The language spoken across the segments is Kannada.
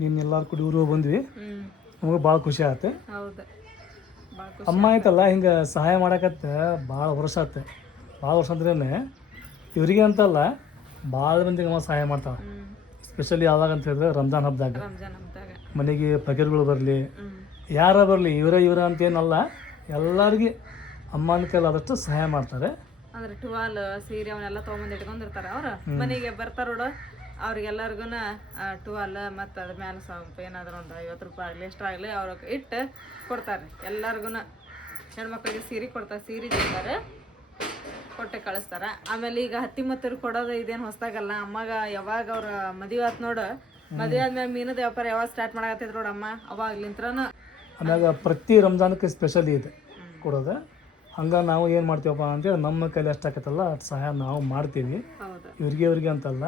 ನೀನು ಎಲ್ಲರೂ ಕೂಡಿ ಊರಿಗೆ ಬಂದ್ವಿ ನಮಗೆ ಭಾಳ ಖುಷಿ ಆಯ್ತು. ಹೌದು, ಅಮ್ಮ ಆಯ್ತಲ್ಲ ಹಿಂಗೆ ಸಹಾಯ ಮಾಡಕತ್ತ ಭಾಳ ವರ್ಷ ಆಯ್ತು. ಭಾಳ ವರ್ಷ ಅಂದ್ರೇ ಇವರಿಗೆ ಅಂತಲ್ಲ ಭಾಳ ಮಂದಿಗೆ ಅಮ್ಮ ಸಹಾಯ ಮಾಡ್ತಾಳೆ. ಸ್ಪೆಷಲಿ ಯಾವಾಗ ಅಂತ ಹೇಳಿದ್ರೆ ರಂಜಾನ್ ಹಬ್ಬದಾಗ ಮನೆಗೆ ಫಕೀರ್ಗಳು ಬರಲಿ ಯಾರ ಬರಲಿ ಇವರ ಅಂತೇನಲ್ಲ, ಎಲ್ಲರಿಗೆ ಅಮ್ಮನ ಕೈಲಿ ಆದಷ್ಟು ಸಹಾಯ ಮಾಡ್ತಾರೆ. ಅಂದ್ರೆ ಟುವಾಲ್ ಸೀರೆ ಅವನ್ನೆಲ್ಲ ತೊಗೊಂಬಂದು ಇಟ್ಕೊಂಡಿರ್ತಾರೆ. ಅವ್ರು ಮನೆಗೆ ಬರ್ತಾರೋಡು ಅವ್ರಿಗೆಲ್ಲರಿಗೂ ಟುವಾಲ್ ಮತ್ತು ಅದ್ರ ಮೇಲೆ ಸ್ವಲ್ಪ ಏನಾದರೂ ಒಂದು 50 ರೂಪಾಯಿ ಆಗಲಿ ಎಷ್ಟಾಗಲಿ ಅವ್ರಿಗೆ ಇಟ್ಟು ಕೊಡ್ತಾರೆ. ಎಲ್ಲರಿಗೂ ಹೆಣ್ಮಕ್ಳಿಗೆ ಸೀರೆ ಕೊಡ್ತಾರೆ, ಸೀರೆ ಜೊತಾರೆ ಕೊಟ್ಟೆ ಕಳಿಸ್ತಾರೆ. ಆಮೇಲೆ ಈಗ ಹತ್ತಿ ಮತ್ತರು ಕೊಡೋದು ಇದೇನು ಹೊಸ್ದಾಗಲ್ಲ. ಅಮ್ಮಗೆ ಯಾವಾಗ ಅವ್ರ ಮದುವೆ ಆಯ್ತು ನೋಡು, ಮದುವೆ ಆದ್ಮೇಲೆ ಮೀನದ ವ್ಯಾಪಾರ ಯಾವಾಗ ಸ್ಟಾರ್ಟ್ ಮಾಡಕತ್ತಿದ್ರು ನೋಡಮ್ಮ, ಅವಾಗ್ಲಿಂತ್ರನು ಆಮ್ಯಾಗ ಪ್ರತಿ ರಂಜಾನಕ್ಕೆ ಸ್ಪೆಷಲಿ ಇದೆ ಕೊಡೋದು. ಹಂಗೆ ನಾವು ಏನು ಮಾಡ್ತೀವಪ್ಪ ಅಂತೇಳಿ ನಮ್ಮ ಕೈಲಿ ಎಷ್ಟಾಗತ್ತಲ್ಲ ಅಷ್ಟು ಸಹಾಯ ನಾವು ಮಾಡ್ತೀವಿ. ಇವ್ರಿಗೆ ಅಂತಲ್ಲ,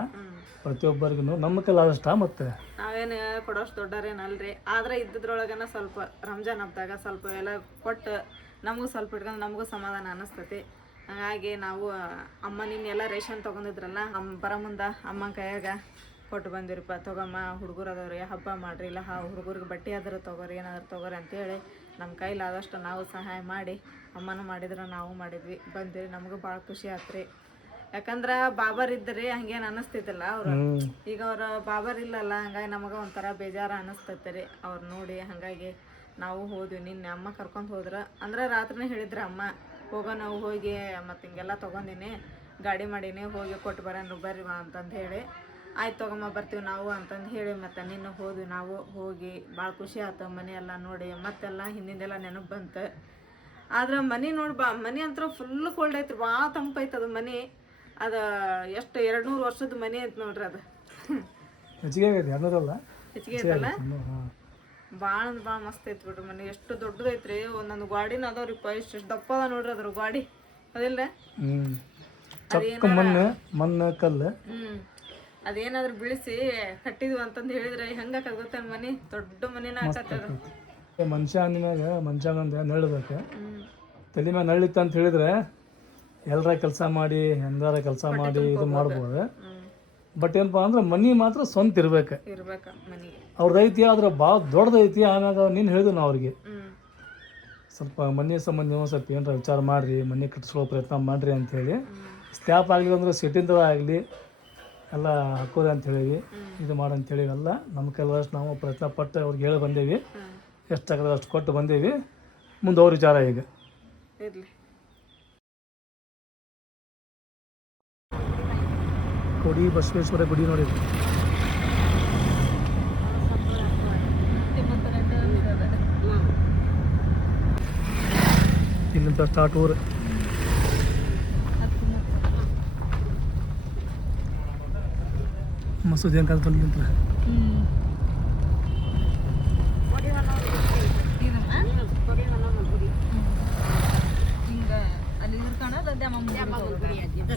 ಪ್ರತಿಯೊಬ್ಬರಿಗೂ ನಮ್ಮ ಕೈಲಿ ಆದಷ್ಟ. ಮತ್ತು ನಾವೇನು ಕೊಡೋಷ್ಟು ದೊಡ್ಡರೇನಲ್ರಿ, ಆದರೆ ಇದ್ದದ್ರೊಳಗನ ಸ್ವಲ್ಪ ರಂಜಾನ್ ಹಬ್ಬದಾಗ ಸ್ವಲ್ಪ ಎಲ್ಲ ಕೊಟ್ಟು ನಮಗೂ ಸ್ವಲ್ಪ ಇಟ್ಕೊಂಡು ನಮಗೂ ಸಮಾಧಾನ ಅನ್ನಿಸ್ತೈತಿ. ಹಾಗಾಗಿ ನಾವು ಅಮ್ಮ ನಿನ್ನೆಲ್ಲ ರೇಷನ್ ತೊಗೊಂಡಿದ್ರಲ್ಲ, ಬರೋ ಮುಂದೆ ಅಮ್ಮನ ಕೈಯಾಗ ಕೊಟ್ಟು ಬಂದಿರಪ್ಪ, ತೊಗೊಮ್ಮ ಹುಡುಗರು ಅದಾವ್ರಿ, ಹಬ್ಬ ಮಾಡಿರಿ, ಇಲ್ಲ ಹುಡುಗರಿಗೆ ಬಟ್ಟೆ ಆದ್ರೆ ತೊಗೋರಿ, ಏನಾದ್ರು ತೊಗೋರಿ ಅಂತೇಳಿ ನಮ್ಮ ಕೈಲಾದಷ್ಟು ನಾವು ಸಹಾಯ ಮಾಡಿ ಅಮ್ಮನೂ ಮಾಡಿದ್ರೆ ನಾವು ಮಾಡಿದ್ವಿ ಬಂದಿರಿ. ನಮಗೂ ಭಾಳ ಖುಷಿ ಆತ್ರಿ. ಯಾಕಂದ್ರೆ ಬಾಬರ್ ಇದ್ದರೆ ಹಂಗೇನು ಅನ್ನಿಸ್ತಿದ್ದಿಲ್ಲ ಅವರು. ಈಗ ಅವ್ರ ಬಾಬರ್ ಇಲ್ಲಲ್ಲ, ಹಂಗಾಗಿ ನಮಗೆ ಒಂಥರ ಬೇಜಾರು ಅನ್ನಿಸ್ತೈತೆ ರೀ ಅವ್ರು ನೋಡಿ. ಹಾಗಾಗಿ ನಾವು ಹೋದ್ವಿ. ನಿನ್ನೆ ಅಮ್ಮ ಕರ್ಕೊಂಡು ಹೋದ್ರೆ ಅಂದ್ರೆ ರಾತ್ರಿನೇ ಹೇಳಿದ್ರೆ ಅಮ್ಮ ಹೋಗೋ ನಾವು ಹೋಗಿ ಮತ್ತು ಹಿಂಗೆಲ್ಲ ತೊಗೊಂಡಿನಿ, ಗಾಡಿ ಮಾಡೀನಿ, ಹೋಗಿ ಕೊಟ್ಟು ಬರೋಣ ಬರ್ರಿ ಅಂತಂದು ಹೇಳಿ, ಆಯ್ತು ತೊಗೊಂಬ ಬರ್ತೀವಿ ನಾವು ಅಂತಂದು ಹೇಳಿ ಮತ್ತು ನಿನ್ನ ಹೋದ್ವಿ. ನಾವು ಹೋಗಿ ಭಾಳ ಖುಷಿ ಆಯ್ತು. ಮನೆಯೆಲ್ಲ ನೋಡಿ ಮತ್ತೆಲ್ಲ ಹಿಂದಿಂದೆಲ್ಲ ನೆನಪು ಬಂತು. ಆದ್ರೆ ಮನೆ ನೋಡಿ ಮನೆ ಅಂತೂ ಫುಲ್ ಕೋಲ್ಡ್ ಐತ್ರಿ, ಭಾಳ ತಂಪೈತೆ ಅದು ಮನೆ. ಅದು ಎಷ್ಟು 200 ವರ್ಷದ ಮನೆ ಐತೆ ನೋಡ್ರಿ. ಅದು ಹೆಚ್ಚಿಗೆ ಆಗೈತೆ, ಹೆಚ್ಚಿಗೆ ಐತಲ್ಲ, ಭಾಳ ಅಂದ್ರೆ ಭಾಳ ಮಸ್ತ್ ಐತಿ ಬಿಡ್ರಿ ಮನೆ. ಎಷ್ಟು ದೊಡ್ಡದೈತ್ರಿ, ಒಂದೊಂದು ಗಾಡಿನ ಅದಾವ್ರಿಪ್ಪ, ಎಷ್ಟು ದಪ್ಪ ಅದ ನೋಡ್ರಿ ಅದ್ರ ಗಾಡಿ. ಅದಿಲ್ಲ ಮಣ್ಣು ಕಲ್ಲು ಅದೇನಾದ್ರು ಬಿಳಿಸಿ ಕಟ್ಟಿದ್ವು ಅಂತಂದು ಹೇಳಿದ್ರೆ ಹೆಂಗಾಕತ್ ಗೊತ್ತ ಮನೆ, ದೊಡ್ಡ ಮನೆನ ಹಾಕತ್ತದ. ಮನುಷ್ಯನಂದ ನಳ್ಳಬೇಕು, ತಲೆ ಮೇಲೆ ನಳ್ಳಿತ್ತು ಅಂತ ಹೇಳಿದ್ರೆ ಎಲ್ಲರ ಕೆಲಸ ಮಾಡಿ ಹೆಂಗಾರ ಕೆಲಸ ಮಾಡಿ ಇದು ಮಾಡ್ಬೋದು. ಬಟ್ ಏನಪ್ಪ ಅಂದ್ರೆ ಮನೆ ಮಾತ್ರ ಸ್ವಂತ ಇರ್ಬೇಕು. ಅವ್ರದ್ದು ಐತಿ, ಆದ್ರೆ ಭಾಳ ದೊಡ್ಡದೈತಿ. ಆಮ್ಯಾಗ ನೀನು ಹೇಳಿದ್ವಿ ನಾವು ಅವ್ರಿಗೆ ಸ್ವಲ್ಪ ಮನೆ ಸಂಬಂಧ ಸ್ವಲ್ಪ ಏನಾರ ವಿಚಾರ ಮಾಡಿರಿ, ಮನೆ ಕಟ್ಟಿಸ್ಕೊಳ್ಳೋ ಪ್ರಯತ್ನ ಮಾಡಿರಿ ಅಂಥೇಳಿ. ಸ್ಟ್ಯಾಪ್ ಆಗಲಿ ಅಂದ್ರೆ ಸಿಟಿಂದ ಆಗಲಿ ಎಲ್ಲ ಹಾಕೋರಿ ಅಂಥೇಳಿ ಇದು ಮಾಡಿ ಅಂಥೇಳಿ ಎಲ್ಲ ನಮ್ಮ ಕೈಲಷ್ಟು ನಾವು ಪ್ರಯತ್ನ ಪಟ್ಟು ಅವ್ರಿಗೆ ಹೇಳಿ ಬಂದೇವಿ. ಎಷ್ಟಾಗದ ಅಷ್ಟು ಕೊಟ್ಟು ಬಂದೇವಿ. ಮುಂದೆ ಅವ್ರ ವಿಚಾರ ಈಗ ಕೊಡಿ ಬಸವೇಶ್ವರ ಗುಡಿ ನೋಡಿದ್ವಿ. ಇಲ್ಲಿಂದ ಸ್ಟಾರ್ಟ್ ಊರು. ಮಸೂದಿ ಅಂತ ಬಂದ್ಲಿಂತ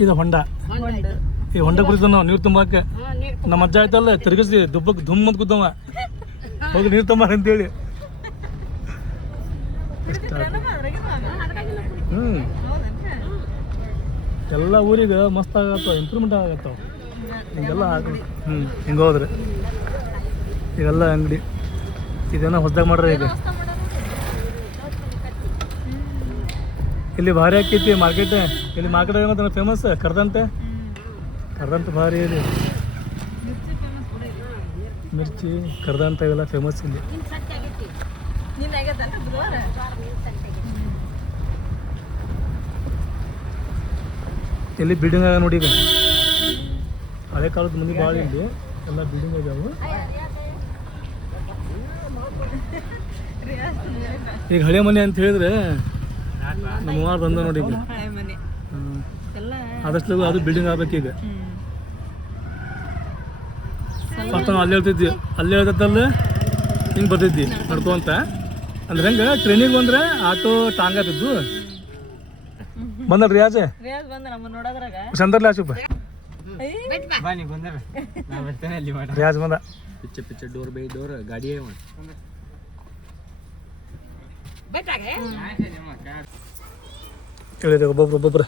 ಇದು ಹೊಂಡ. ಈ ಹೊಂಡ ಕುಡಿದ ನಾವು ನೀರು ತುಂಬಾಕ ನಮ್ಮ ಅಜ್ಜ ಆಯ್ತಲ್ಲ ತಿರುಗಿಸಿ ದುಬ್ಬಕ್ಕೆ ಧುಮ್ ಅಂತ ಕೂತವ, ಹೋಗಿ ನೀರು ತುಂಬ ಅಂತೇಳಿ. ಎಲ್ಲ ಊರಿಗೆ ಮಸ್ತ್ ಆಗತ್ತವ, ಇಂಪ್ರೂವ್ಮೆಂಟ್ ಆಗತ್ತವ ಹಿಂಗೆಲ್ಲ ಹಿಂಗೆ ಹೋದ್ರೆ. ಇವೆಲ್ಲ ಅಂಗಡಿ ಇದೇನೋ ಹೊಸ್ದಾಗ ಮಾಡ್ರೆ. ಈಗ ಇಲ್ಲಿ ಭಾರಿ ಆಕೈತಿ ಮಾರ್ಕೆಟ್. ಇಲ್ಲಿ ಮಾರ್ಕೆಟ್ ಏನಂತ ಫೇಮಸ್ ಕರ್ದಂತೆ ಭಾರಿ. ಇಲ್ಲಿ ಮಿರ್ಚಿ ಕರ್ದಂತ ಇವೆಲ್ಲ ಫೇಮಸ್ ಇಲ್ಲಿ. ಇಲ್ಲಿ ಬಿಲ್ಡಿಂಗ್ ಆಗ ನೋಡಿ. ಈಗ ಹಳೆ ಕಾಲದ ಮಂದಿ ಭಾಳ ಇಲ್ಲಿ ಎಲ್ಲ ಬಿಲ್ಡಿಂಗ್ ಆಗ್ಯಾವು. ಈಗ ಹಳೆ ಮನೆ ಅಂತ ಹೇಳಿದ್ರೆ ನಮ್ಮ ವಾರ ಬಂದ ನೋಡಿ. ಈಗ ಆದಷ್ಟು ಅದು ಬಿಲ್ಡಿಂಗ್ ಆಗ್ಬೇಕು. ಈಗ ಫಸ್ಟ್ ನಾವು ಅಲ್ಲಿ ಹೇಳ್ತೈತಲ್ಲ ಹಿಂಗೆ ಬರ್ತಿದ್ವಿ ನಡ್ಕೊಂತ. ಅಂದ್ರೆ ಹೆಂಗೆ ಟ್ರೈನಿಗೆ ಬಂದ್ರೆ ಆಟೋ ಟಾಂಗ್ ಆಗ್ತಿದ್ವು. ಬಂದಲ್ ರಿಯಾಜ್ ಚಂದರ್ಲಿ ಆಚುಪ್ಪ ರಿಯಾಜ್ ಬಂದ. ಪಿಚ್ಚೆ ಡೋರ್ ಬೈ ಡೋರ್ ಗಾಡಿ ಹೇಳಿದೆ ಒಬ್ಬೊಬ್ರು.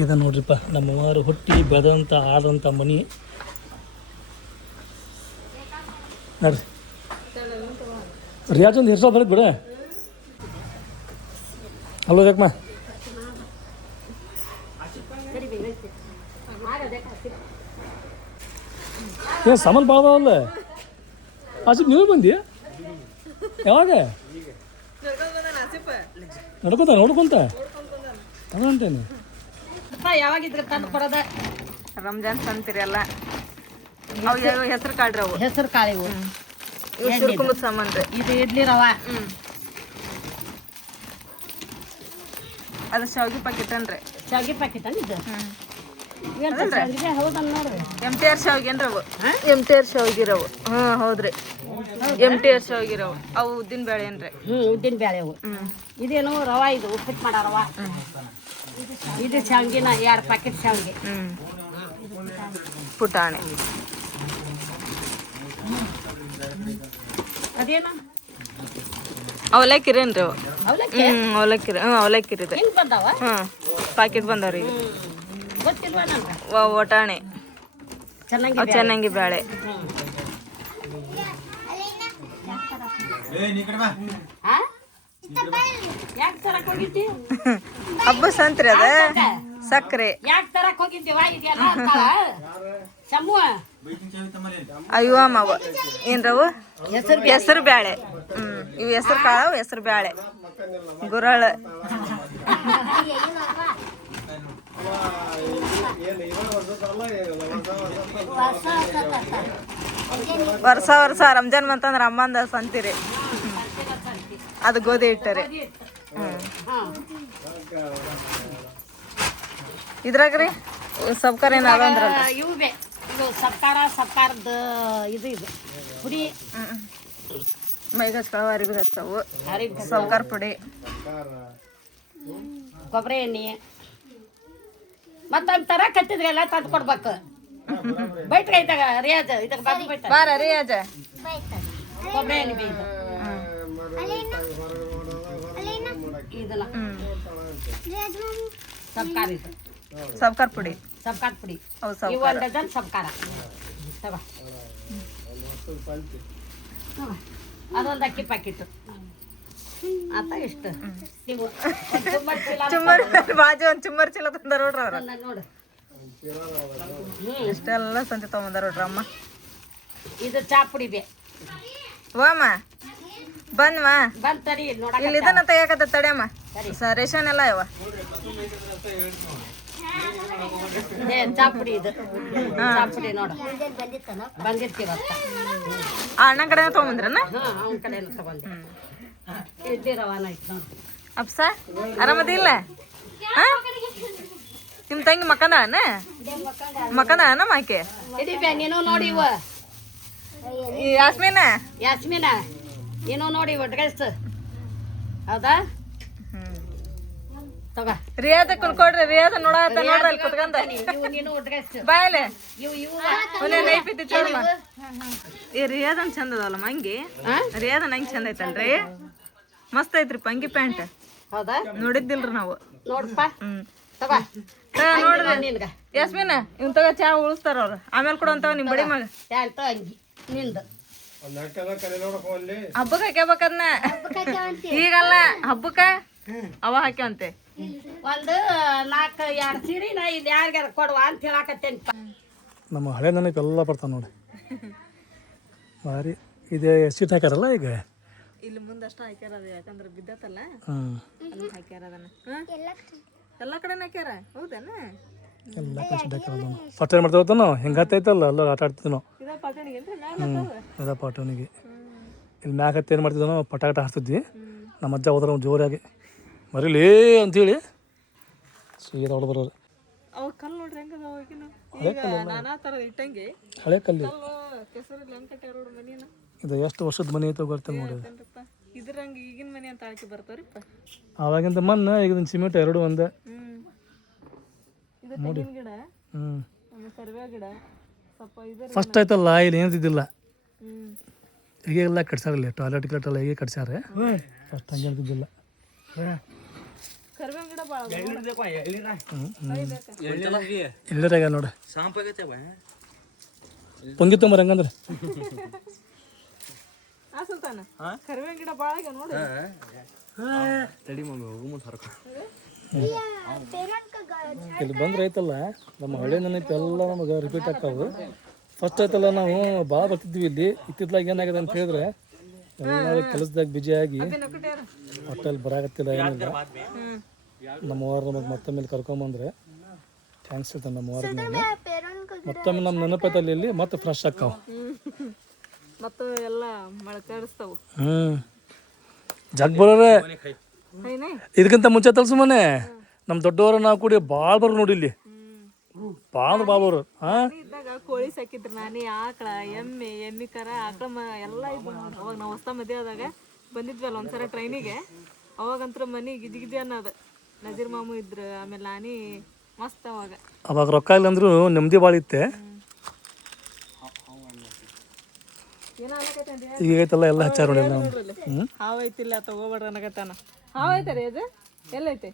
ಇದು ನೋಡ್ರಿಪ್ಪ ನಮ್ಮವಾರು ಹುಟ್ಟಿ ಬೆಳೆದಂಥ ಆದಂಥ ಮನೆ. ನೋಡ್ರಿ ರಿಯಾಜ್ ಒಂದು ಹೆಸರು ಬರೋದು ಬಿಡ ಅಲ್ಲೋ ಯಾಕಮ್ಮ ಏನು ಸಾಮಾನು ಭಾಳ ಅದಾವಲ್ಲ ಆಚೆ ನೀವು ಬಂದಿ ಯಾವಾಗ ನೋಡ್ಕೊಂತ ಅದಂತೇನೆ ಯಾವಾಗಿದ್ರೆ ತಂದು ಕೊಡೋದ ರಂಜಾನ್ ಸಂತಿರಲ್ಲ ಅವು ಹೆಸರು ಕಾಳ್ರಿ ಅವು ಹೆಸರು ಕಾಳಿವು ಇವು ಸುರ್ಕುಂಬದ ಸಾಮಾನು ರೀ ಇದು ಇಡ್ಲಿ ರವ ಅದು ಶಾವಿಗೆ ಪಾಕಿಟ್ ಅನ್ರಿ ಶಾವಿಗೆ ಪ್ಯಾಕೆಟ್ ಇದು ಹೌದಲ್ಲ ನೋಡ್ರಿ MTR ಶಾವಿಗೆ ಏನ್ರಿ ಅವು MTR ಶಾವಿಗೆ ರವು ಹೌದ್ರಿ MTR ಶಾವಿಗೆ ರವು ಅವು ಉದ್ದಿನ ಬೇಳೆ ಏನ್ರಿ ಉದ್ದಿನ ಬೇಳೆ ಅವು ಇದೇನು ರವ ಇದು ಉಪ್ಪಿಟ್ಟು ಮಾಡೋ ರವ ಇದು ಶಾವಿಗೆನ 2 ಪ್ಯಾಕೆಟ್ ಶಾವಿಗೆ ಪುಟಾಣಿ ಅದೇನು ಅವಲಕ್ಕಿ ಏನ್ರಿ ಅವು ಅವಲಕ್ಕಿ ಅವಲಕ್ಕಿ ರೀ ಅವಲಕ್ಕಿ ರೀ ಹಿಂಗೆ ಬಂದಾವ ಪಾಕೆಟ್ ಬಂದವ್ರಿ ಈಗ ಗೊತ್ತಿಲ್ವಾ ನಂಗೆ ಒಟಾಣಿ ಚೆನ್ನಾಗಿ ಅವು ಚೆನ್ನಾಗಿ ಬೇಳೆ ಯಾಕೆ ತರಕ್ ಹೋಗಿದ್ದಿ ಹಬ್ಬ ಸಂತ್ರಿ ಅದ ಸಕ್ರೆ ಯಾಕೆ ತರಕ್ ಹೋಗಿದ್ದೀವ ಇದೆಲ್ಲ ಶಮ್ಮು ಅಯ್ಯೋ ಮಾವ ಏನ್ರವು ಹೆಸರು ಬ್ಯಾಳೆ ಇವು ಹೆಸರು ಕಾಳು ಹೆಸರು ಬ್ಯಾಳೆ ಗುರಳ ವರ್ಷ ರಂಜಾನ್ ಬಂತಂದ್ರ ಅಮ್ಮಂದ ಸಂತಿರಿ ಅದು ಗೋಧಿ ಇಟ್ಟರಿ ಇದ್ರಾಗ ರೀ ಸಬ್ಕರ್ ಏನ ಅಂದ್ರಲ್ಲ ಇವು ಬೇ ಇದು ಸರ್ಕಾರದ ಇದು ಪುಡಿ ಮೈಗೆ ಹಚ್ಕೊಳ್ಳೋ ಅರಿವಿ ಹಚ್ಚವು ಅರಿವಿ ಸಬ್ಕರ್ ಪುಡಿ ಕೊಬ್ಬರಿ ಎಣ್ಣೆ ಮತ್ತೊಂದು ಥರ ಕಟ್ಟಿದ್ರೆಲ್ಲ ತಂದು ಕೊಡ್ಬೇಕು ಬೈಟ್ರಿ ಐತಾಗ ರಿಯಾಜ್ ಇದಕ್ಕೆ ಬಂದು ಬೈತ ಬಾರ ರಿಯಾಜ ಕೊಬ್ಬರಿ ಎಣ್ಣೆ ಬೇಕು ಇದಲ್ಲ ಸಬ್ಕಾರ ಇದು ಸಬ್ಕರ್ ಪುಡಿ ಸಬ್ಕಾರ ಪುಡಿ ಅವು ಇವು ಸಬ್ಕರ್ 1 ಡಜನ್ ಸಬ್ಕಾರ ತಗೋ ಅದೊಂದು ಅಕ್ಕಿ ಪ್ಯಾಕೆಟ್ ಆತ ಎಷ್ಟು ನೀವು ಚುಮ್ಮರ್ ಬಾಜು ಒಂದು ಚುಮ್ಮರ್ ಚೀಲ ತಂದಾರ ನೋಡ್ರಿ ಅವ್ರ ನೋಡು ಇಷ್ಟೆಲ್ಲ ಸಂತೆ ತಗೊಂಬಂದಾರ ನೋಡ್ರಿ ಅಮ್ಮ ಇದು ಚಾ ಪುಡಿ ಬೇ ಓಮ್ಮ ಬಂದ್ವಾ ಬಂದ್ ತಡಿ ನೋಡಕ ಇಲ್ಲಿ ಇದನ್ನ ತೆಗಿಯಾಕತ್ತ ತಡಿಯಮ್ಮ ರೇಷನ್ ಎಲ್ಲ ಇವ ಚಾ ಪುಡಿ ಇದು ಚಾ ಪುಡಿ ನೋಡು ಬಂದಿರ್ತೀವತ್ತ ಆ ಅಣ್ಣ ಕಡೆ ತಗೊಂಬಂದ್ರನ್ನ ಅವನ ಕಡೆನೂ ತಗೊಂಡೆ ಇಡ್ಲಿ ರವಾನ ಐತೆ ನೋಡಿ ಅಪ್ಸ ಆರಾಮದಿಲ್ಲ ನಿಮ್ಮ ತಂಗಿ ಮಕ್ಕಂದ ಆಕೆ ಇಡೀ ಬೇ ನೀನು ನೋಡಿ ಇವ ಯಾಸ್ಮೀನ ಯಾಸ್ಮಿನ ನೀನು ನೋಡಿ ಇವ ಡ್ರೆಸ್ ಹೌದಾ ತಗೋ ರಿಯಾದ ಕುಲ್ಕೊಡ್ರಿ ರಿಯಾದ ನೋಡತ್ತ ನೋಡ್ರಿ ಅಲ್ಲಿ ಕುತ್ಕೊಂಡ ನೀನು ಡ್ರೆಸ್ ಬಾಯಲೆ ಇವು ನೈಪಿತಿ ಚೋರ್ಮ ಈ ರಿಯಾದನ್ ಚಂದ ಅದಲ್ಲ ಮಂಗಿ ರಿಯಾದನ್ ಹಂಗೆ ಚಂದ ಐತಲ್ರಿ ಮಸ್ತ್ ಐತ್ರಿ ಪಂಗಿ ಪ್ಯಾಂಟ್ ಹೌದಾ ನೋಡಿದ್ದಿಲ್ರಿ ನಾವು ನೋಡಪ್ಪ ತಗೋ ನೋಡ್ರಿ ನಿನ್ಗ ಯಾಸ್ಮಿನ ಇವ್ನ ತಗ ಚಾ ಉಳಿಸ್ತಾರ ಅವ್ರು ಆಮೇಲೆ ಕೂಡ ಅಂತಾವ ನಿಮ್ ಬಡಿ ಮಗ ಪ್ಯಾಂಟ್ ಅಂಗಿ ನಿಂದು ಹಬ್ಬಕ್ಕೆ ಹಾಕ್ಯಾಬೇಕದ್ನ ಈಗಲ್ಲ ಹಬ್ಬಕ್ಕ ಅವ ಹಾಕ್ಯವಂತೆ ಒಂದು 4-2 ಸೀರೆ ನಾ ಇಲ್ಲಿ ಯಾರಿಗಾರ ಕೊಡುವ ಅಂತ ಹೇಳಾಕತ್ತೇನೆ ನಮ್ಮ ಹಳೆ ನೆನಪೆಲ್ಲ ಬರ್ತಾವೆ ನೋಡಿ ಭಾರಿ ಇದೆ ಸೀಟ್ ಹಾಕ್ಯಾರಲ್ಲ ಈಗ ಇಲ್ಲಿ ಮುಂದಷ್ಟ ಹಾಕ್ಯಾರ ಅದು ಯಾಕಂದ್ರೆ ಬಿದ್ದತ್ತಲ್ಲ ಹಾಂ ಅಲ್ಲಿ ಹಾಕ್ಯಾರ ಅದನ್ನ ಎಲ್ಲ ಕಡೆನ ಹಾಕ್ಯಾರ ಹೌದೇನ ಎಲ್ಲ ಕಡೆ ಸೀಟ್ ಹಾಕ್ಯಾರ ಫಸ್ಟ್ ಏನು ಮಾಡ್ತೇವೆ ನಾವು ಹಿಂಗೆ ಹತ್ತೈತಲ್ಲ ಅಲ್ಲ ಆಟ ಆಡ್ತಿದ್ವಿ ನಾವು ಇದ ಪಾಟಣಿಗೆ ಅದ ಪಾಟವನಿಗೆ ಇಲ್ಲಿ ಮ್ಯಾಗ ಹತ್ತಿ ಏನು ಮಾಡ್ತಿದ್ವಿ ನಾವು ಪಟಾಟ ಹಾಡ್ತಿದ್ವಿ ನಮ್ಮ ಅಜ್ಜ ಹೋದ್ರೆ ಜೋರಾಗಿ ಮರೀಲಿ ಅಂಥೇಳಿ ಸೀದಾ ಹೊಡೆದು ಬರೋರು ಅವ ಕಲ್ಲು ನೋಡ್ರಿ ಹೆಂಗದ ಅವಾಗಿನ ಈಗ ನಾನಾ ಥರದ ಇಟ್ಟಂಗೆ ಹಳೆ ಕಲ್ಲಿ ಕೆಸರು ಹೆಂಗ್ ಕಟ್ಯಾರ ನೋಡ್ರಿ ಮನಿನ ಇದು ಎಷ್ಟು ವರ್ಷದ ಮನೆ ಐತೆ ಗೊತ್ತಿಲ್ಲ ನೋಡಿ ಇದ್ರಂಗ ಈಗಿನ ಮನೆ ಅಂತ ಹಾಕಿ ಬರ್ತಾವ್ರಿಪ್ಪ ಆವಾಗಿಂದ ಮಣ್ಣು ಈಗಿನ ಸಿಮೆಂಟ್ ಎರಡು ಒಂದೇ ಇದು ತೆಂಗಿನ ಗಿಡ ಹ್ಞೂ ಕರಿಬೇವು ಗಿಡ ಸ್ವಲ್ಪ ಇದು ಫಸ್ಟ್ ಆಯ್ತಲ್ಲ ಇಲ್ಲಿ ಏನಿದ್ದಿಲ್ಲ ಈಗೆಲ್ಲ ಕಟ್ಸ್ಯಾರ ಇಲ್ಲಿ ಟಾಯ್ಲೆಟ್ ಗಿಲೆಟ್ ಎಲ್ಲ ಹೀಗೆ ಕಟ್ಸ್ಯಾರ ಫಸ್ಟ್ ಹಂಗೆ ಅಂತಿದ್ದಿಲ್ಲ ಕರಿಬೇವು ಗಿಡ ಭಾಳ ಎಲ್ಲರಾಗ ನೋಡಿ ಪೊಂಗಿ ತೊಂಬರ ಹಂಗಂದ್ರೆ ಸುಲ್ತಾನ ಕರಿಬೇವಿನ ಗಿಡ ಭಾಳ ಆಗ್ಯಾವ ನೋಡಿ. ತಡಿ ಮಮ್ಮಿ ಹೋಗು ಮುಂದೆ ಹೊರಕ ಇಲ್ಲಿ ಬಂದ್ರೆ ಐತಲ್ಲ ನಮ್ಮ ಹಳೆ ನೆನಪು ಎಲ್ಲ ನಮಗೆ ರಿಪೀಟ್ ಆಗ್ತಾವೆ. ಫಸ್ಟ್ ಐತಲ್ಲ ನಾವು ಭಾಳ ಬರ್ತಿದ್ವಿ ಇಲ್ಲಿ. ಇತ್ತಿತ್ಲಾಗ ಏನಾಗಿದೆ ಅಂತ ಹೇಳಿದ್ರೆ ಎಲ್ಲರೂ ಕೆಲಸದಾಗ ಬಿಜಿ ಆಗಿ ಹೊಟ್ಟೆಲ್ಲಿ ಬರಾಕತ್ತಿಲ್ಲ ಏನಿಲ್ಲ. ನಮ್ಮವ್ರು ನಮಗೆ ಮತ್ತೊಮ್ಮೆ ಕರ್ಕೊಂಬಂದ್ರೆ ಥ್ಯಾಂಕ್ಸ್ ಹೇಳ್ತಾನೆ ನಮ್ಮವ್ರ ಮೇಲೆ. ಮತ್ತೊಮ್ಮೆ ನಮ್ಮ ನೆನಪೈತಲ್ಲಿ ಇಲ್ಲಿ ಮತ್ತೆ ಫ್ರೆಶ್ ಆಕ್ಕಾವ. ಮತ್ತು ಎಲ್ಲ ಮೊಳಕಾಡಿಸ್ತಾವು. ಜಗ್ ಬರೋರೆ ಇದಕ್ಕಿಂತ ಮುಂಚೆ ತಲ್ಸು ಮನೆ ನಮ್ಮ ದೊಡ್ಡವರು ನಾವು ಕೂಡಿ ಭಾಳ ಬರು ನೋಡಿ ಇಲ್ಲಿ. ಭಾಳ ಬರು. ಇದ್ದಾಗ ಕೋಳಿ ಸಾಕಿದ್ರು ನಾನೇ, ಆಕಳ ಎಮ್ಮಿ ಕರ ಆಕಳ ಎಲ್ಲ ಇದ್ವು. ಅವಾಗ ನಾವು ಹೊಸ ಮದುವೆ ಆದಾಗ ಬಂದಿದ್ವಲ್ಲ ಒಂದ್ಸಲ ಟ್ರೈನಿಗೆ, ಅವಾಗಂತ್ರ ಮನೆ ಗಿಜಿ ಅನ್ನೋದು. ನಜೀರ್ ಮಾಮು ಇದ್ರು, ಆಮೇಲೆ ನಾನಿ ಮಸ್ತ್ ಅವಾಗ ರೊಕ್ಕ ಇಲ್ಲ ಅಂದ್ರು ನೆಮ್ಮದಿ ಭಾಳ ಇತ್ತೆ. ಈಗ ಐತಲ್ಲ ಎಲ್ಲ ಹಚ್ಚಾರ ನೋಡಿ ನಾವು. ಹಾವು ಐತಿಲ್ಲ ತಗೋಬೇಡ್ರ ಅನ್ನಕತ್ತಾನ. ಹಾವು ಐತೆ ರೀ ಅದು ಎಲ್ಲೈತೆ?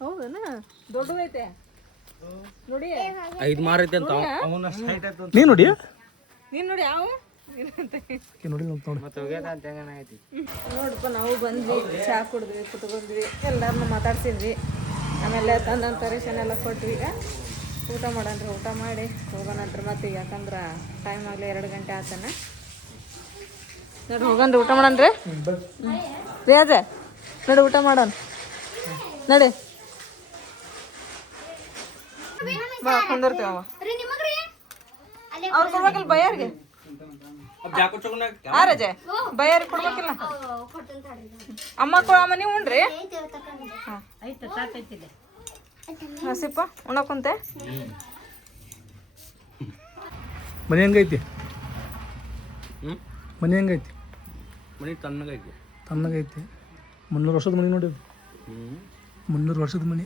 ಹೌದನ ದೊಡ್ಡದೈತೆ ನೋಡಿ. 5 ಮಾರ ಐತೆ ಅಂತ ನೀನು ನೋಡಿ ನೀನ್ ನೋಡಿ ಯಾವ ನೋಡಿ ನೋಡಪ್ಪ. ನಾವು ಬಂದ್ವಿ, ಚಹಾ ಕುಡಿದ್ವಿ, ಕುತ್ಕೊಂಡ್ವಿ, ಎಲ್ಲರನ್ನೂ ಮಾತಾಡ್ಸಿದ್ವಿ. ಆಮೇಲೆ ತಂದಂತ ರೇಷನ್ ಎಲ್ಲ ಕೊಟ್ವಿ. ಈಗ ಊಟ ಮಾಡನ್ರಿ. ಊಟ ಮಾಡಿ ಹೋಗೋಣಂತ್ರಿ ಮತ್ತೆ. ಈಗ ಯಾಕಂದ್ರೆ ಟೈಮ್ ಆಗಲಿ 2 ಗಂಟೆ ಆತನ. ನೋಡಿ ಹೋಗನ್ರಿ, ಊಟ ಮಾಡನ್ರಿ. ರಿಯಾಜ ನೋಡಿ ಊಟ ಮಾಡೋಣ ನಡಿ. ಬಾ ಕುಂದಿರ್ತೀವ. ಅವ್ರು ಕೊಡ್ಬೇಕಿಲ್ಲ ಬಯ್ಯಾರಿಗೆ. ರಜೆ ಬಯ್ಯಾರಿಗೆ ಕೊಡ್ಬೇಕಿಲ್ಲ. ಅಮ್ಮ ನೀವು ಉಣ್ರಿ. ಹಸಿಪ್ಪ ಉಣ್ಣಕುಂತೆ. ಮನೆ ಹೆಂಗೈತಿ? ಮನೆ ಹೆಂಗೈತಿ? ಮನೆ ತಣ್ಣಗೈತಿ. ತಣ್ಣಗೈತಿ. 300 ವರ್ಷದ ಮನೆ ನೋಡಿ. 300 ವರ್ಷದ ಮನೆ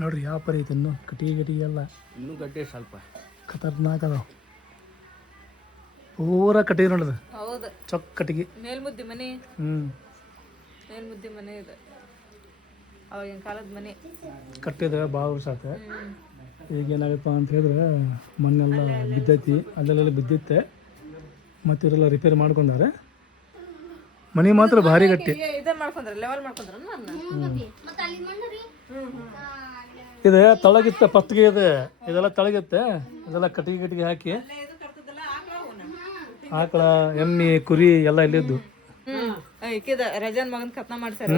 ನೋಡ್ರಿ. ಯಾವ ಪರಿ ಐತೆ ಇನ್ನು ಕಟಿ ಎಲ್ಲ ಇನ್ನೂ ಗಟ್ಟಿ ಸ್ವಲ್ಪ ಖತರ್ನಾಕ್ ಅದಾವ. ಪೂರ ಕಟ್ಟಿಗೆ ನೋಡದ. ಹೌದು, ಚೊಕ್ ಕಟ್ಟಿಗೆ. ಮೇಲ್ಮುದ್ದಿ ಮನೆ. ಮೇಲ್ಮುದ್ದಿ ಮನೆ ಇದೆ, ಅವಾಗಿನ ಕಾಲದ ಮನೆ. ಕಟ್ಟಿದ ಭಾಳ ವರ್ಷ ಆತ. ಈಗ ಏನಾಗತ್ತಪ್ಪ ಅಂತ ಹೇಳಿದ್ರೆ ಮಣ್ಣೆಲ್ಲ ಬಿದ್ದೈತಿ, ಅಲ್ಲೆಲ್ಲ ಬಿದ್ದಿತ್ತೆ. ಮತ್ತು ಇವರೆಲ್ಲ ರಿಪೇರಿ ಮಾಡ್ಕೊಂಡಾರೆ. ಮನೆ ಮಾತ್ರ ಭಾರಿ ಗಟ್ಟಿ. ಇದೇ ಮಾಡ್ಕೊಂಡ್ರ, ಲೆವೆಲ್ ಮಾಡ್ಕೊಂಡ್ರ. ಇದೆ ತಳಗಿತ್ತ ಫಸ್ಟ್ಗೆ ಇದೆ. ಇದೆಲ್ಲ ತಳಗಿತ್ತೆ. ಇದೆಲ್ಲ ಕಟ್ಟಿಗೆ ಹಾಕಿ ಆಕಳ ಎಮ್ಮಿ ಕುರಿ ಎಲ್ಲ ಇಲ್ಲಿದ್ದು. ರಜನ್ ಮಗನ್ ಕತ್ನ ಮಾಡ್ಸಾರ.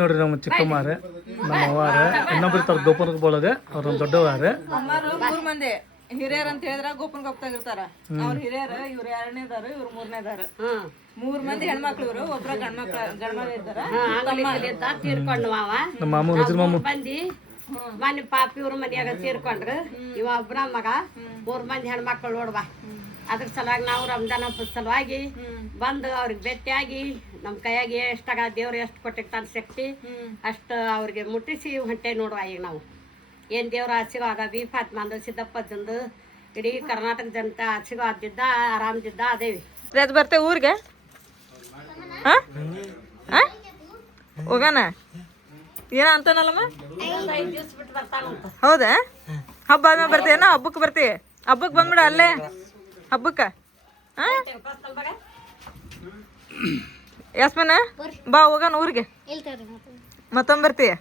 ನೋಡ್ರಿ ನಮ್ಮ ಚಿಕ್ಕಮ್ಮಾರೆ, ನಮ್ಮ ಅವ್ವಾರ, ಇನ್ನೊಬ್ರು ಇರ್ತಾರ ಗೋಪುರದ ಬೋಳಗೆ. ಅವ್ರ ನಮ್ಮ ದೊಡ್ಡವಾರೆ. 3 ಮಂದಿ ಹಿರಿಯರ್ ಅಂತ ಹೇಳಿದ್ರ ಗೋಪನ್ ಗೊತ್ತಾಗ ಇರ್ತಾರ. ಅವ್ರ ಹಿರಿಯರ, ಇವ್ರು 2ನೇದಾರು, ಇವ್ರು 3ನೇದಾರ. 3 ಮಂದಿ ಹೆಣ್ಮಕ್ಳು. ಇವ್ರು ಒಬ್ರ ಗಂಡ್ಮಕ್ಳ ಇರ್ತಾರ. ತೀರ್ಕೊಂಡು ನಮ್ಮ ಮಾಮು ನಜೀರ್ ಮಾಮು ಬಂದಿ ಮನೆ ಪಾಪಿ ಇವ್ರ ಮನ್ಯಾಗ ತೀರ್ಕೊಂಡ್ರು. ಇವ ಒಬ್ಬನ ಮಗ, 3 ಮಂದಿ ಹೆಣ್ಮಕ್ಳು ನೋಡ್ವಾ. ಅದ್ರ ಸಲುವಾಗಿ ನಾವು ರಂಜಾನ್ ಹಬ್ಬದ ಸಲುವಾಗಿ ಬಂದು ಅವ್ರಿಗೆ ಭೇಟಿಯಾಗಿ ನಮ್ಮ ಕೈಯಾಗಿ ಎಷ್ಟಾಗ ದೇವ್ರು ಎಷ್ಟು ಕೊಟ್ಟಿರ್ತಾನ ಶಕ್ತಿ ಅಷ್ಟು ಅವ್ರಿಗೆ ಮುಟ್ಟಿಸಿ ಹೊಂಟೆ ನೋಡುವ. ಈಗ ನಾವು ಏನು ದೇವ್ರ ಆಶೀರ್ವಾದ ಫಾತ್ಮಂದು, ಸಿದ್ದಪ್ಪದ್ದು, ಇಡೀ ಕರ್ನಾಟಕ ಜನತೆ ಆಶೀರ್ವಾದದಿದ್ದ ಆರಾಮದಿದ್ದ ಅದೇವಿ. ಅದು ಬರ್ತೇವೆ ಊರಿಗೆ. ಹೋಗೋಣ ಏನ ಅಂತಾನಲ್ಲಮ್ಮ. ಹೌದಾ? ಹಬ್ಬ ಆದ್ಮೇಲೆ ಬರ್ತೇನ? ಹಬ್ಬಕ್ಕೆ ಬರ್ತೀವಿ. ಹಬ್ಬಕ್ಕೆ ಬಂದ್ಬಿಡ ಅಲ್ಲೇ. ಹಬ್ಬಕ್ಕೆ ಯಾಸ್ಮನ ಬಾ ಹೋಗೋಣ ಊರಿಗೆ. ಮತ್ತೊಮ್ಮೆ ಬರ್ತೀಯ.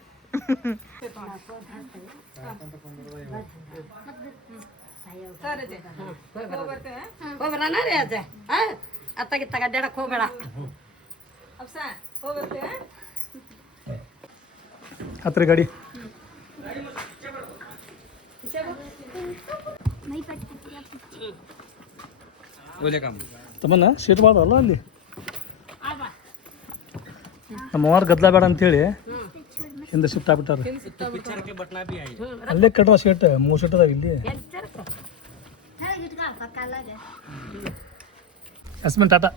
ಹೋಗ್ಬರೋಣ ರೀ ಅಜ್ಜ. ಅತ್ತಾಗಿತ್ತಾಗ ಅಡ್ಡಾಡಕ್ಕೆ ಹೋಗ್ಬೇಡ. ಹತ್ರ ಗಾಡಿ. ತಮ್ಮನ್ನ ಶೀಟ್ ಮಾಡಲ್ಲ ಅಲ್ಲಿ. ನಮ್ಮ ಅವ್ರ ಗದ್ಲ ಬೇಡ ಅಂತೇಳಿ ಹಿಂದೆ ಶಿಫ್ಟ್ ಆಗ್ಬಿಟ್ಟಾರ. ಅಲ್ಲೇ ಕಟ್ಟುವ ಶೀಟ್ 3 ಶೀಟ್ ಅದಾವ ಇಲ್ಲಿ. ಹಸ್ಬೆಂಡ್ ಟಾಟಾ.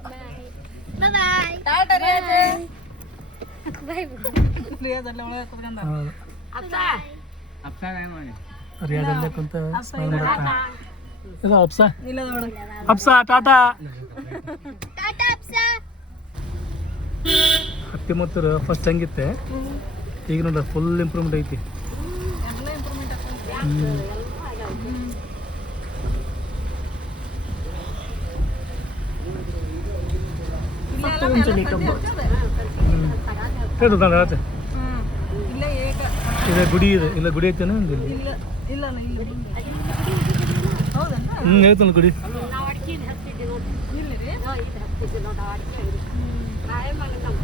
ರಿಯಾದಲ್ಲೇ ಕುಂತ ಅಪ್ಸಾ ಅಪ್ಸಾ ಟಾಟಾ. 19 ಫಸ್ಟ್ ಹಂಗಿತ್ತೆ. ಈಗ ನೋಡ್ರಿ ಫುಲ್ ಇಂಪ್ರೂವ್ಮೆಂಟ್ ಐತಿ. ಹೇಳು ನಾನು ಹೇಳ್ತೆ ಇಲ್ಲೇ ಏಕ ಇಲ್ಲ ಗುಡಿ ಇದೆ ಇಲ್ಲ ಗುಡಿ ಐತೇನೆ ಒಂದು ಇಲ್ಲಿ ಇಲ್ಲ ಇಲ್ಲ ಇಲ್ಲ ಹೌದಾ ಹೇಳ್ತಾನೆ ಗುಡಿ ನಾವು ಅಡಿಕೆ ಹಚ್ತಿದ್ವಿ ನೋಡಿ ಇಲ್ಲಿ ರೀ ಇದು ಹಚ್ತಿದ್ವಿ ನೋಡಿ ಅಡಿಕೆ ನಾಳೆ ಮನೆ ನಮ್ಮ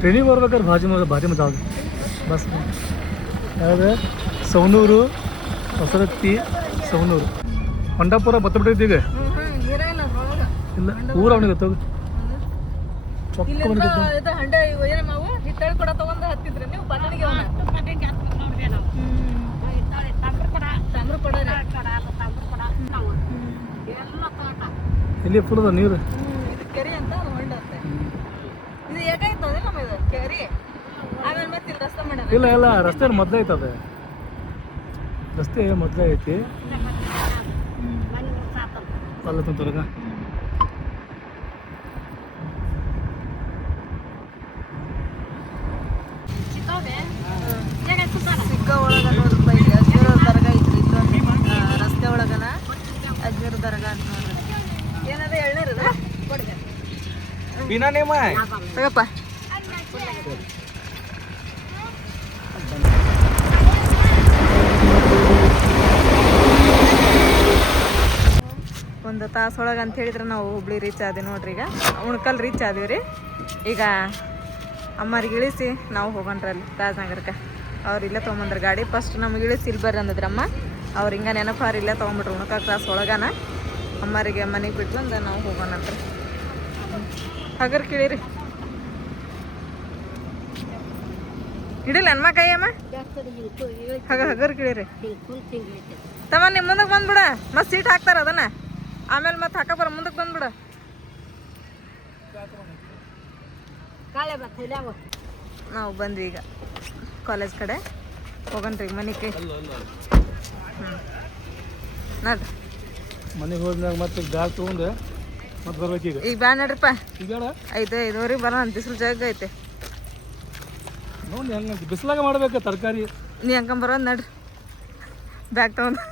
ಟ್ರೈನಿಗೆ ಬರ್ಬೇಕಾದ್ರೆ ಭಾರಿ ಮಜಾ ಆಗುತ್ತೆ ಬಸ್ ಯಾವ್ದು ಸವಣೂರು ಹೊಸರತ್ತಿ ಸವಣೂರು ಹೊಂಡಾಪುರ ಬತ್ತಬಿಟ್ಟಿದ್ದೀಗ ನೀರ ಇಲ್ಲ ಅದ್ರೊಳಗೆ ಇಲ್ಲ ಊರ ಅವನಿಗೆ ಗೊತ್ತೋಗ ಇಲ್ಲಿಂದ ಇದು ಹಂಡೆ ಇವು ಏನು ಮಾವು ಹಿತ್ತಳಿ ಕೂಡ ತಗೊಂಡು ಹತ್ತಿದ್ರಿ ನೀವು ಪಟ್ಟಣಿಗೆ ಅವನ್ನ ನೋಡಿದೆ ನಾವು ತಂಬ್ರು ಕೊಡ ತಂಗ್ರು ಕೊಡ ಕೊಡ ತಂಬ್ರು ಕೊಡ ನಾವು ಎಲ್ಲ ತೋಟ ಇಲ್ಲಿ ಫುಲ್ ಅದ ನೀರು ಇದು ಕೆರೆ ಅಂತ ಅದು ಹೊಂಡ ಅಂತ ಇದು ಏಕಾಯ್ತು ಅದೇ ನಮ್ಮ ಇದು ಕೆರೆ ಆಮೇಲೆ ಮತ್ತೆ ಇಲ್ಲಿ ರಸ್ತೆ ಮಾಡ್ಯಾರ ಇಲ್ಲ ಇಲ್ಲ ರಸ್ತೆ ಮೊದಲೇ ಐತೆ ಅದು ರಸ್ತೆ ಮೊದಲೇ ಐತಿ ಮನೆ ಸಾತಂತ ಅಲ್ಲ ತುಂತುರ್ಗ ಸಿಕ್ಕವೆ ಹೇಗೆ ಸುತ್ತಾರ ಸಿಕ್ಕ ಒಳಗ ನೋಡ್ರಪ್ಪ ಇಲ್ಲಿ ಅಜ್ಮೀರ್ ದರ್ಗಾ ಐತ್ರಿ ಇಲ್ಲೊಂದು ರಸ್ತೆ ಒಳಗನ ಅಜ್ಮೀರ್ ದರ್ಗಾ ಅಂತ ನೋಡ್ರಿ ಏನದ ಎಳ್ನೀರದ ಕೊಡಿಗೆ ತಗಪ್ಪ ಒಂದು ತಾಸೊಳಗೆ ಅಂತ ಹೇಳಿದ್ರೆ ನಾವು ಹುಬ್ಳಿ ರೀಚ್ ಆದ್ವಿ ನೋಡ್ರಿ ಈಗ ಉಣ್ಕಲ್ ರೀಚ್ ಆದೀವಿ ರೀ ಈಗ ಅಮ್ಮರಿಗೆ ಇಳಿಸಿ ನಾವು ಹೋಗೋಣ್ರಿ ಅಲ್ಲಿ ರಾಜನಗರಕ್ಕೆ ಅವ್ರು ಇಲ್ಲೇ ತೊಗೊಂಬಂದ್ರೆ ಗಾಡಿ ಫಸ್ಟ್ ನಮ್ಗೆ ಇಳಿಸಿ ಇಲ್ಲಿ ಬರ್ರಿ ಅಂದಿದ್ರು ಅಮ್ಮ ಅವ್ರು ಹಿಂಗೆ ನೆನಪಾರು ಇಲ್ಲೇ ತೊಗೊಂಬಿಟ್ರು ಉಣ್ಕ ಕ್ರಾಸ್ ಒಳಗನ ಅಮ್ಮರಿಗೆ ಮನೆಗೆ ಬಿಟ್ಟು ಅಂದ ನಾವು ಹೋಗೋಣಂತ್ರಿ ಹಗರ್ ಕಿಳಿರಿ ಹಿಡಿಲ್ಲ ಅನ್ಮ ಕೈ ಅಮ್ಮ ಹಗರ್ ಕಿಳಿರಿ ತಮ್ಮ ನಿಮ್ಮ ಮುಂದಕ್ಕೆ ಬಂದ್ಬಿಡ ಮತ್ತೆ ಸೀಟ್ ಹಾಕ್ತಾರ ಅದನ್ನ ಆಮೇಲೆ ಮತ್ತೆ ಹಾಕಬಾರ ಮುಂದಕ್ಕೆ ಬಂದ್ಬಿಡ ಕಾಳೆ ಬತ್ತ ನಾವು ಬಂದ್ವಿ ಈಗ ಕಾಲೇಜ್ ಕಡೆ ಹೋಗಣ್ರಿ ಮನೆಗೆ ಹ್ಞೂ ನೋಡ್ರಿ ಮನೆಗೆ ಹೋದ್ಮ್ಯಾಗ ಮತ್ತೆ ಬ್ಯಾಗ್ ತೊಗೊಂಡು ಮತ್ತೆ ಬರ್ಬೇಕೀಗ ಈಗ ಬ್ಯಾಡ ನೋಡ್ರಿಪ್ಪ ಈಗ 5:05 ಬರೋಣ ಬಿಸಿಲು ಜಾಗ ಐತೆ ನೋಡಿ ಹೆಂಗೆ ಬಿಸಿಲಾಗ ಮಾಡ್ಬೇಕು ತರಕಾರಿ ನೀ ಹಂಗೆ ಬರೋದು ನಡ್ರಿ ಬ್ಯಾಗ್ ತೊಗೊಂಡು